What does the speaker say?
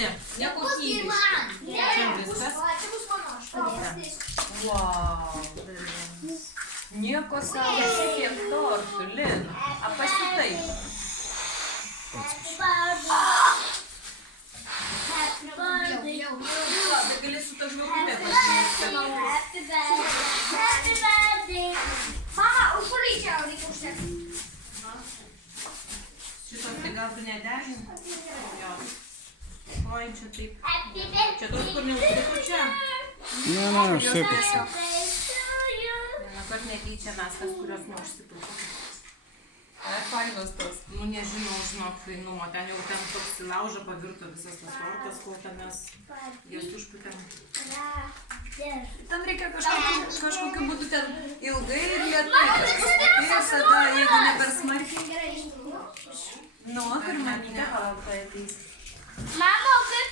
Mamytė, nekokybiškai. Čia viskas. Vau. Nieko sau, kiek tortų, Lin. Apasitai. Tai gali su to žvakutė pasimėsti. Mama, užvalyčia, reikia užtekti. Šitos tai gal tu nedegin? Jos. Oi, čia taip. Čia tos, kur neužsiko čia. Ne, užsipūsiu. Vienąkart netyčia mes tas, kurios neužsipilko. Ai, fainos tos. Nu, nežinau, žinok, fainumo. Ten jau ten toks įlauža pavirto visas tas tortas, kol ten mes jas užputėm. Ten reikia kažkokiu būdu ten ilgai ir lėtai. Ir tada, jeigu ne per smarkiai. Nu, pirmanybė, palauk, tai ateis. Mama,